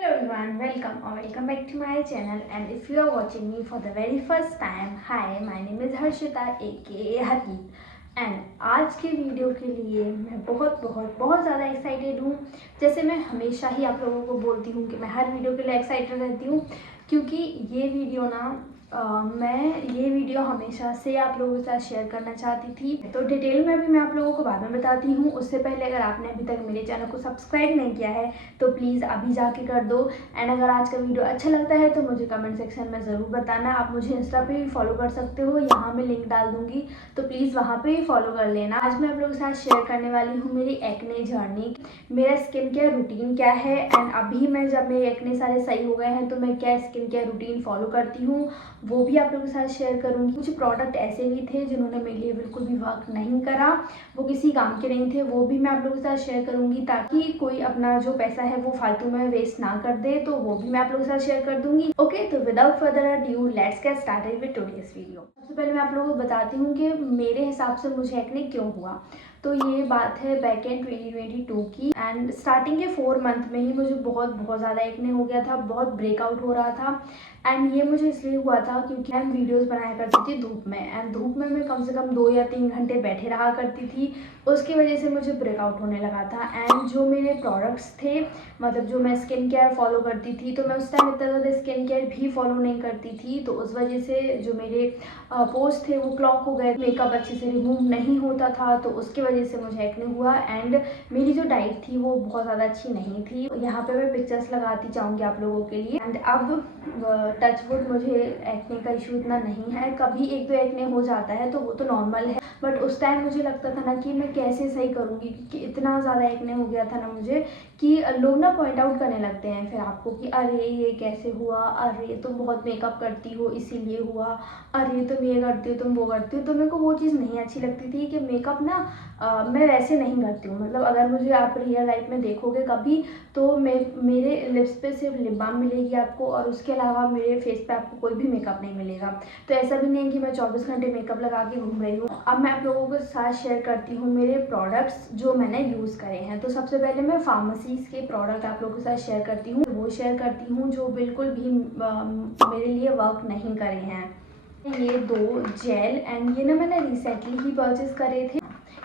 Hello everyone, welcome back to my channel. And if you are watching me for the very first time, hi, my name is Harshita aka Hardeep. And आज के video के लिए मैं बहुत ज़्यादा excited हूँ। जैसे मैं हमेशा ही आप लोगों को बोलती हूँ कि मैं हर वीडियो के लिए एक्साइटेड रहती हूँ, क्योंकि ये वीडियो ना मैं ये वीडियो हमेशा से आप लोगों के साथ शेयर करना चाहती थी। तो डिटेल में भी मैं आप लोगों को बाद में बताती हूँ। उससे पहले अगर आपने अभी तक मेरे चैनल को सब्सक्राइब नहीं किया है तो प्लीज़ अभी जाके कर दो। एंड अगर आज का वीडियो अच्छा लगता है तो मुझे कमेंट सेक्शन में ज़रूर बताना। आप मुझे इंस्टा पे भी फॉलो कर सकते हो, यहाँ मैं लिंक डाल दूँगी, तो प्लीज़ वहाँ पर भी फॉलो कर लेना। आज मैं आप लोगों के साथ शेयर करने वाली हूँ मेरी एक्ने जर्नी, मेरा स्किन केयर रूटीन क्या है। एंड अभी मैं जब मेरे एक्ने सारे सही हो गए हैं तो मैं क्या स्किन केयर रूटीन फॉलो करती हूँ वो भी आप लोगों के साथ शेयर करूँगी। कुछ प्रोडक्ट ऐसे भी थे जिन्होंने मेरे लिए बिल्कुल भी वर्क नहीं करा, वो किसी काम के नहीं थे, वो भी मैं आप लोगों के साथ शेयर करूँगी ताकि कोई अपना जो पैसा है वो फालतू में वेस्ट ना कर दे, तो वो भी मैं आप लोगों के साथ शेयर कर दूँगी। ओके, तो without further adieu let's get started with today's video. सबसे पहले मैं आप लोगों को बताती हूँ कि मेरे हिसाब से मुझे एक्ने क्यों हुआ। तो ये बात है बैक इन 2022 की। एंड स्टार्टिंग के 4 मंथ में ही मुझे बहुत ज़्यादा एक्ने हो गया था, बहुत ब्रेकआउट हो रहा था। एंड ये मुझे इसलिए हुआ था क्योंकि हम वीडियोस बनाया करती थी धूप में, एंड धूप में मैं कम से कम 2 या 3 घंटे बैठे रहा करती थी, उसकी वजह से मुझे ब्रेकआउट होने लगा था। एंड जो मेरे प्रोडक्ट्स थे, मतलब जो मैं स्किन केयर फॉलो करती थी, तो मैं उस टाइम इतना ज़्यादा स्किन केयर भी फॉलो नहीं करती थी, तो उस वजह से जो मेरे पोस्ट थे वो क्लॉक हो गए, मेकअप अच्छे से रिमूव नहीं होता था, तो उसकी वजह से मुझे एक्ने हुआ। एंड मेरी जो डाइट थी वो बहुत ज़्यादा अच्छी नहीं थी। यहाँ पे मैं पिक्चर्स लगाती जाऊँगी आप लोगों के लिए। एंड अब टचवुड मुझे एक्ने का इशू इतना नहीं है, कभी एक दो एक्ने हो जाता है तो वो तो नॉर्मल है, बट उस टाइम मुझे लगता था ना कि मैं कैसे सही करूँगी, क्योंकि इतना ज़्यादा एक्ने हो गया था ना मुझे कि लोग ना पॉइंट आउट करने लगते हैं फिर आपको कि अरे ये कैसे हुआ, अरे तुम बहुत मेकअप करती हो इसीलिए हुआ, अरे तुम ये करती हो तुम वो करती हो। तो मेरे को वो चीज़ नहीं अच्छी लगती थी कि मेकअप ना मैं वैसे नहीं करती हूँ। मतलब अगर मुझे आप रियल लाइफ में देखोगे कभी तो मेरे लिप्स पे सिर्फ लिप बाम मिलेगी आपको, और उसके अलावा मेरे फेस पे आपको कोई भी मेकअप नहीं मिलेगा। तो ऐसा भी नहीं है कि मैं 24 घंटे मेकअप लगा के घूम रही हूँ। अब मैं आप लोगों के साथ शेयर करती हूँ मेरे प्रोडक्ट्स जो मैंने यूज़ करे हैं। तो सबसे पहले मैं फार्मेसीज़ के प्रोडक्ट आप लोगों के साथ शेयर करती हूँ, वो शेयर करती हूँ जो बिल्कुल भी मेरे लिए वर्क नहीं करे हैं। ये 2 जेल, एंड ये ना मैंने रिसेंटली ही परचेज़ करे थे।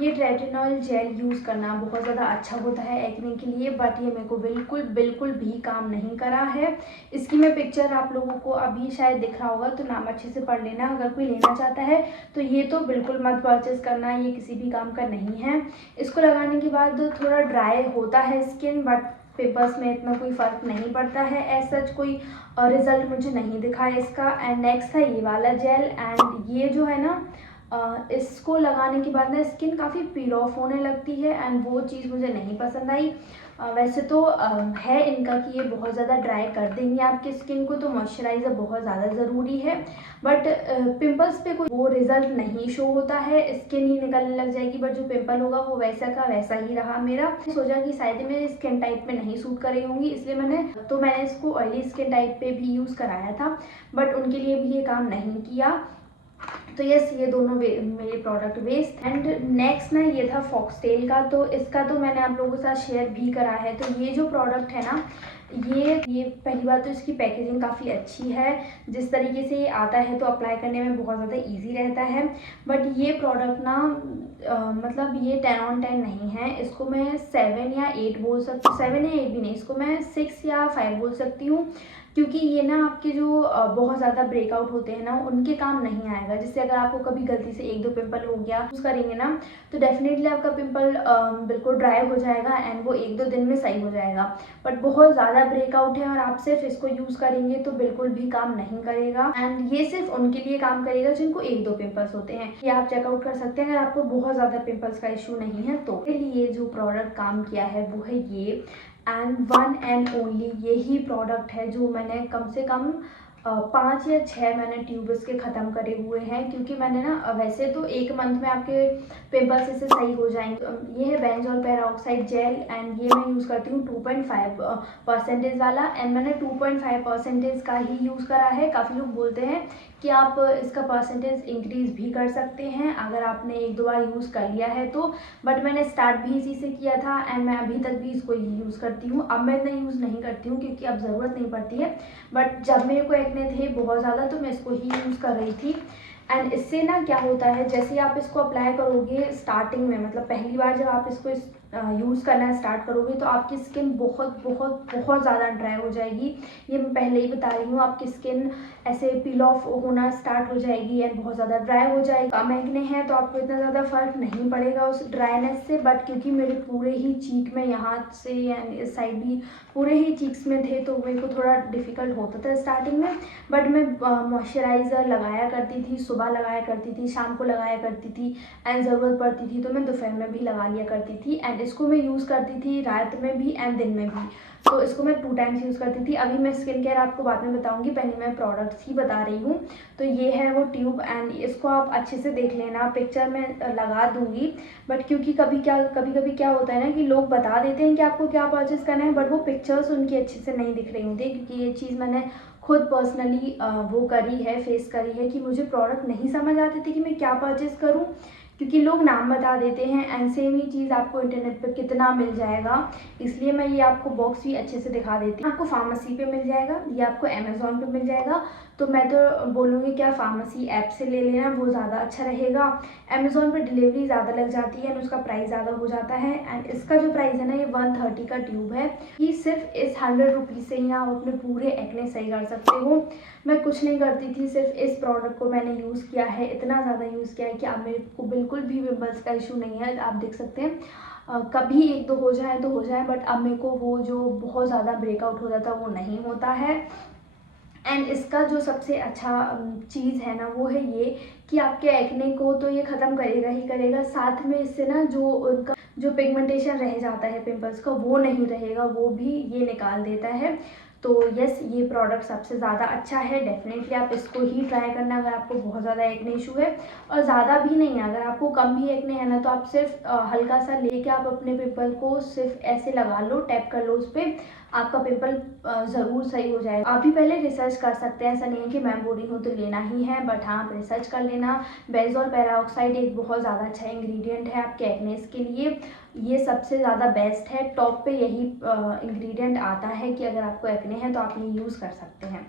ये रेटिनॉल जेल यूज़ करना बहुत ज़्यादा अच्छा होता है एक्ने के लिए, बट ये मेरे को बिल्कुल भी काम नहीं करा है। इसकी मैं पिक्चर आप लोगों को अभी शायद दिख रहा होगा, तो नाम अच्छे से पढ़ लेना। अगर कोई लेना चाहता है तो ये तो बिल्कुल मत परचेज़ करना, ये किसी भी काम का नहीं है। इसको लगाने के बाद थोड़ा ड्राई होता है स्किन, बट पिंपल्स में इतना कोई फ़र्क नहीं पड़ता है। एज सच कोई रिज़ल्ट मुझे नहीं दिखा है इसका। एंड नेक्स्ट है ये वाला जेल, एंड ये जो है ना इसको लगाने के बाद ना स्किन काफ़ी पील ऑफ होने लगती है, एंड वो चीज़ मुझे नहीं पसंद आई। वैसे तो है इनका कि ये बहुत ज़्यादा ड्राई कर देंगे आपकी स्किन को, तो मॉइस्चराइज़र बहुत ज़्यादा ज़रूरी है, बट पिंपल्स पे कोई वो रिज़ल्ट नहीं शो होता है, स्किन ही निकलने लग जाएगी, बट जो पिंपल होगा वो वैसा का वैसा ही रहा मेरा। सोचा कि शायद मेरे स्किन टाइप पे नहीं सूट कर रही होंगी, इसलिए मैंने इसको ऑयली स्किन टाइप पे भी यूज़ कराया था, बट उनके लिए भी ये काम नहीं किया। तो यस, ये दोनों मेरे प्रोडक्ट वेस्ट। एंड नेक्स्ट ना ये था फॉक्सटेल का, तो इसका तो मैंने आप लोगों के साथ शेयर भी करा है। तो ये जो प्रोडक्ट है ना, ये पहली बात तो इसकी पैकेजिंग काफ़ी अच्छी है, जिस तरीके से ये आता है तो अप्लाई करने में बहुत ज़्यादा इजी रहता है। बट ये प्रोडक्ट ना मतलब ये 10 on 10 नहीं है, इसको मैं 7 या 8 बोल सकती हूँ, 7 या 8 भी नहीं, इसको मैं 6 या 5 बोल सकती हूँ, क्योंकि ये ना आपके जो बहुत ज़्यादा ब्रेकआउट होते हैं ना उनके काम नहीं आएगा। जैसे अगर आपको कभी गलती से 1-2 पिंपल हो गया यूज़ करेंगे ना, तो डेफिनेटली आपका पिंपल बिल्कुल ड्राई हो जाएगा, एंड वो 1-2 दिन में सही हो जाएगा। बट बहुत ज़्यादा ब्रेकआउट है और आप सिर्फ इसको यूज़ करेंगे तो बिल्कुल भी काम नहीं करेगा, एंड ये सिर्फ उनके लिए काम करेगा जिनको 1-2 पिंपल्स होते हैं। ये आप चेकआउट कर सकते हैं अगर आपको बहुत ज़्यादा पिंपल्स का इशू नहीं है तो। लिए जो प्रोडक्ट काम किया है वो है ये, एंड वन एंड ओनली यही प्रोडक्ट है जो मैंने कम से कम 5 या 6 मैंने ट्यूब इसके ख़त्म करे हुए हैं, क्योंकि मैंने ना वैसे तो 1 मंथ में आपके पिंपल्स इससे सही हो जाएंगे। ये है बेंजोल पेरोक्साइड जेल, एंड ये मैं यूज़ करती हूँ 2.5% वाला, एंड मैंने 2.5% का ही यूज़ करा है। काफ़ी लोग बोलते हैं कि आप इसका परसेंटेज इंक्रीज़ भी कर सकते हैं अगर आपने 1-2 बार यूज़ कर लिया है तो। बट मैंने स्टार्ट भी इसी से किया था एंड मैं अभी तक भी इसको यूज़ करती हूँ। अब मैं इतना यूज़ नहीं करती हूँ क्योंकि अब ज़रूरत नहीं पड़ती है, बट जब मेरे को एक्ने थे बहुत ज़्यादा तो मैं इसको ही यूज़ कर रही थी। एंड इससे ना क्या होता है, जैसे आप इसको अप्लाई करोगे स्टार्टिंग में, मतलब पहली बार जब आप इसको यूज़ करना स्टार्ट करोगे तो आपकी स्किन बहुत बहुत बहुत ज़्यादा ड्राई हो जाएगी। ये मैं पहले ही बता रही हूँ, आपकी स्किन ऐसे पील ऑफ होना स्टार्ट हो जाएगी एंड बहुत ज़्यादा ड्राई हो जाएगी। कम एक्ने है तो आपको इतना ज़्यादा फर्क नहीं पड़ेगा उस ड्राइनेस से, बट क्योंकि मेरे पूरे ही चीक में यहाँ से एंड इस साइड भी पूरे ही चीक्स में थे तो मेरे को थोड़ा डिफ़िकल्ट होता था स्टार्टिंग में। बट मैं मॉइस्चराइज़र लगाया करती थी, सुबह लगाया करती थी, शाम को लगाया करती थी एंड ज़रूरत पड़ती थी तो मैं दोपहर में भी लगा लिया करती थी। एंड इसको मैं यूज़ करती थी रात में भी एंड दिन में भी, तो इसको मैं 2 टाइम्स यूज़ करती थी। अभी मैं स्किन केयर आपको बाद में बताऊंगी, पहले मैं प्रोडक्ट्स ही बता रही हूँ। तो ये है वो ट्यूब एंड इसको आप अच्छे से देख लेना, पिक्चर में लगा दूंगी। बट क्योंकि कभी कभी क्या होता है ना कि लोग बता देते हैं कि आपको क्या परचेज़ करना है, बट वो पिक्चर्स उनकी अच्छे से नहीं दिख रही होती, क्योंकि ये चीज़ मैंने खुद पर्सनली वो करी है, फेस करी है कि मुझे प्रोडक्ट नहीं समझ आते थे कि मैं क्या परचेज़ करूँ, क्योंकि लोग नाम बता देते हैं एंड सेम ही चीज़ आपको इंटरनेट पे कितना मिल जाएगा। इसलिए मैं ये आपको बॉक्स भी अच्छे से दिखा देती हूँ। आपको फार्मेसी पे मिल जाएगा, ये आपको अमेज़ॉन पे मिल जाएगा, तो मैं तो बोलूँगी क्या फार्मेसी ऐप से ले लेना, वो ज़्यादा अच्छा रहेगा। अमेज़ॉन पे डिलीवरी ज़्यादा लग जाती है एंड उसका प्राइस ज़्यादा हो जाता है। एंड इसका जो प्राइस है ना, ये 130 का ट्यूब है। ये सिर्फ इस 100 रुपीज़ से ही आप अपने पूरे एक्ने सही कर सकते हो। मैं कुछ नहीं करती थी, सिर्फ इस प्रोडक्ट को मैंने यूज़ किया है, इतना ज़्यादा यूज़ किया है कि अब मेरे को बिल्कुल भी पिंपल्स का इशू नहीं है। आप देख सकते हैं, कभी 1-2 हो जाए तो हो जाए, बट अब मेरे को वो जो बहुत ज़्यादा ब्रेकआउट होता था वो नहीं होता है। एंड इसका जो सबसे अच्छा चीज़ है ना, वो है ये कि आपके एक्ने को तो ये ख़त्म करेगा ही करेगा, साथ में इससे ना जो उनका जो पिगमेंटेशन रह जाता है पिंपल्स का वो नहीं रहेगा, वो भी ये निकाल देता है। तो यस, ये प्रोडक्ट सबसे ज़्यादा अच्छा है। डेफिनेटली आप इसको ही ट्राई करना अगर आपको बहुत ज़्यादा एक्ने इशू है, और ज़्यादा भी नहीं है, अगर आपको कम भी एक्ने है ना तो आप सिर्फ हल्का सा लेके आप अपने पिंपल को सिर्फ ऐसे लगा लो, टैप कर लो उस पर, आपका पिंपल ज़रूर सही हो जाएगा। आप भी पहले रिसर्च कर सकते हैं, ऐसा नहीं है कि मैं बोल रही हूँ तो लेना ही है, बट हाँ आप रिसर्च कर लेना। बेंजोल पेरोक्साइड एक बहुत ज़्यादा अच्छा इंग्रेडिएंट है आपके एक्नेस के लिए, ये सबसे ज़्यादा बेस्ट है, टॉप पे यही इंग्रेडिएंट आता है कि अगर आपको एक्ने है तो आप ये यूज़ कर सकते हैं।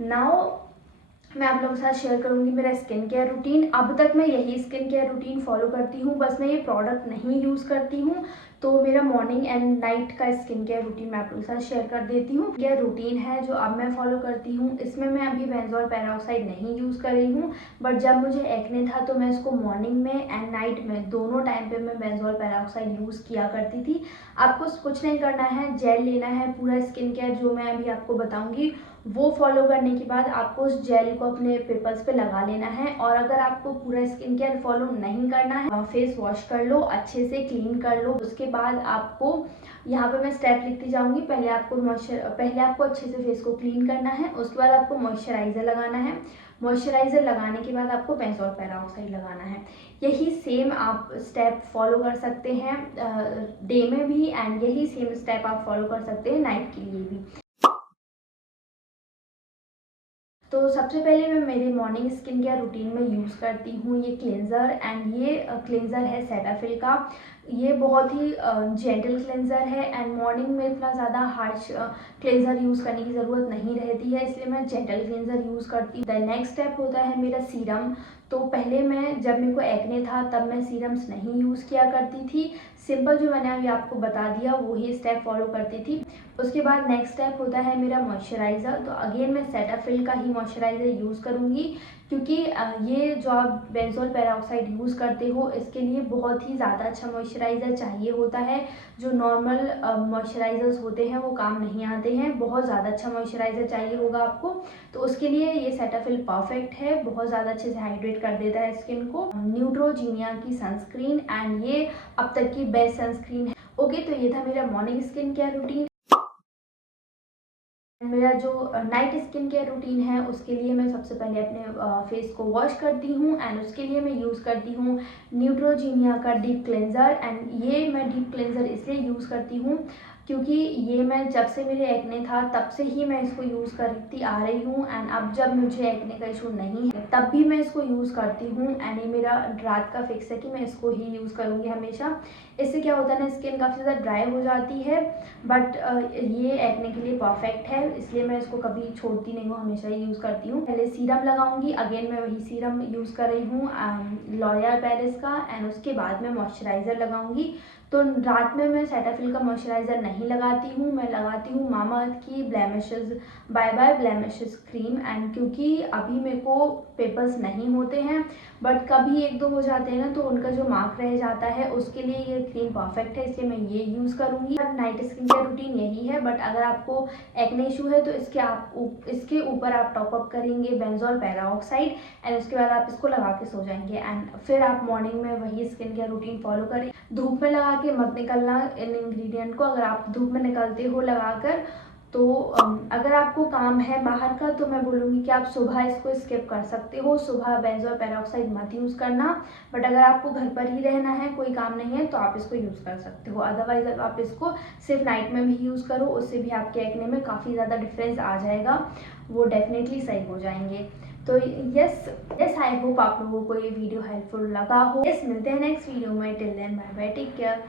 नाउ मैं आप लोगों के साथ शेयर करूंगी मेरा स्किन केयर रूटीन। अब तक मैं यही स्किन केयर रूटीन फॉलो करती हूँ, बस मैं ये प्रोडक्ट नहीं यूज़ करती हूँ। तो मेरा मॉर्निंग एंड नाइट का स्किन केयर रूटीन मैं आप लोगों के साथ शेयर कर देती हूँ। केयर रूटीन है जो अब मैं फॉलो करती हूँ, इसमें मैं अभी बेंजोल पेरोक्साइड नहीं यूज़ कर रही हूँ, बट जब मुझे एक्ने था तो मैं इसको मॉर्निंग में एंड नाइट में दोनों टाइम पे मैं बेंजोल पेरोक्साइड यूज़ किया करती थी। आपको कुछ नहीं करना है, जेल लेना है, पूरा स्किन केयर जो मैं अभी आपको बताऊँगी वो फॉलो करने के बाद आपको उस जेल को अपने पिंपल्स पे लगा लेना है। और अगर आपको पूरा स्किन केयर फॉलो नहीं करना है, फेस वॉश कर लो, अच्छे से क्लीन कर लो। उसके बाद आपको यहाँ पे मैं स्टेप लिखती जाऊंगी। पहले आपको अच्छे से फेस को क्लीन करना है, उसके बाद आपको मॉइस्चराइज़र लगाना है, मॉइस्चराइज़र लगाने के बाद आपको बेंजोल पेरोक्साइड लगाना है। यही सेम आप स्टेप फॉलो कर सकते हैं डे में भी, एंड यही सेम स्टेप आप फॉलो कर सकते हैं नाइट के लिए भी। तो सबसे पहले मैं मेरे मॉर्निंग स्किन केयर रूटीन में यूज़ करती हूँ ये क्लेंज़र, एंड ये क्लेंज़र है सेटाफिल का। ये बहुत ही जेंटल क्लेंज़र है एंड मॉर्निंग में इतना ज़्यादा हार्श क्लेंज़र यूज़ करने की ज़रूरत नहीं रहती है, इसलिए मैं जेंटल क्लेंज़र यूज़ करती हूँ। द नेक्स्ट स्टेप होता है मेरा सीरम। तो पहले मैं जब मेरे को एक्ने था तब मैं सीरम्स नहीं यूज़ किया करती थी, सिंपल जो मैंने अभी आपको बता दिया वही स्टेप फॉलो करती थी। उसके बाद नेक्स्ट स्टेप होता है मेरा मॉइस्चराइज़र। तो अगेन मैं सेटाफिल का ही मॉइस्चराइज़र यूज़ करूँगी, क्योंकि ये जो आप बेंजोल पेरोक्साइड यूज़ करते हो इसके लिए बहुत ही ज़्यादा अच्छा मॉइस्चराइज़र चाहिए होता है। जो नॉर्मल मॉइस्चराइज़र्स होते हैं वो काम नहीं आते हैं, बहुत ज़्यादा अच्छा मॉइस्चराइज़र चाहिए होगा आपको। तो उसके लिए ये सेटाफिल परफेक्ट है, बहुत ज़्यादा अच्छे से हाइड्रेट कर देता है स्किन को। न्यूट्रोजीनिया की सनस्क्रीन, एंड ये अब तक की बेस्ट सनस्क्रीन है। ओके, तो ये था मेरा मॉर्निंग स्किन केयर रूटीन। मेरा जो नाइट स्किन केयर रूटीन है उसके लिए मैं सबसे पहले अपने फेस को वॉश करती हूँ, एंड उसके लिए मैं यूज़ करती हूँ न्यूट्रोजीनिया का डीप क्लेंज़र। एंड ये मैं डीप क्लेंज़र इसलिए यूज़ करती हूँ क्योंकि ये मैं जब से मेरे एक्ने था तब से ही मैं इसको यूज़ करती आ रही हूँ। एंड अब जब मुझे एक्ने का इशू नहीं है तब भी मैं इसको यूज़ करती हूँ। एंड ये मेरा रात का फिक्स है कि मैं इसको ही यूज़ करूँगी हमेशा। इससे क्या होता है ना, स्किन काफ़ी ज़्यादा ड्राई हो जाती है, बट ये एक्ने के लिए परफेक्ट है, इसलिए मैं इसको कभी छोड़ती नहीं हूँ, हमेशा ही यूज़ करती हूँ। पहले सीरम लगाऊंगी, अगेन मैं वही सीरम यूज़ कर रही हूँ लॉरियल पेरिस का। एंड उसके बाद मैं मॉइस्चराइज़र लगाऊंगी। तो रात में मैं सेटाफिल का मॉइस्चराइज़र नहीं लगाती हूँ, मैं लगाती हूँ मामाअर्थ की blemishes bye bye blemishes cream. And क्योंकि अभी मेरे को पिंपल्स नहीं होते हैं, बट कभी एक दो हो जाते हैं ना, तो उनका जो मार्क रह जाता है उसके लिए ये क्रीम परफेक्ट है, इसलिए मैं ये यूज़ करूँगी। नाइट स्किन केयर रूटीन यही है, बट अगर आपको एक्ने इशू है तो इसके ऊपर आप टॉपअप करेंगे बेंजोल पेरोक्साइड, एंड उसके बाद आप इसको लगा के सो जाएंगे। एंड फिर आप मॉर्निंग में वही स्किन केयर रूटीन फॉलो करें। धूप में लगा के मत निकलना इन इंग्रेडिएंट को। अगर आप धूप में निकलते हो लगाकर तो अगर आपको काम है बाहर का तो मैं बोलूँगी कि आप सुबह इसको स्किप कर सकते हो, सुबह बेंजोल पेरोक्साइड मत यूज़ करना। बट अगर आपको घर पर ही रहना है, कोई काम नहीं है, तो आप इसको यूज़ कर सकते हो। अदरवाइज आप इसको सिर्फ नाइट में भी यूज़ करो, उससे भी आपके एक्ने में काफ़ी ज़्यादा डिफरेंस आ जाएगा, वो डेफिनेटली सही हो जाएंगे। तो यस आई होप आप लोगों को ये वीडियो हेल्पफुल लगा हो। यस, मिलते हैं नेक्स्ट वीडियो में। Till then bye bye, take care.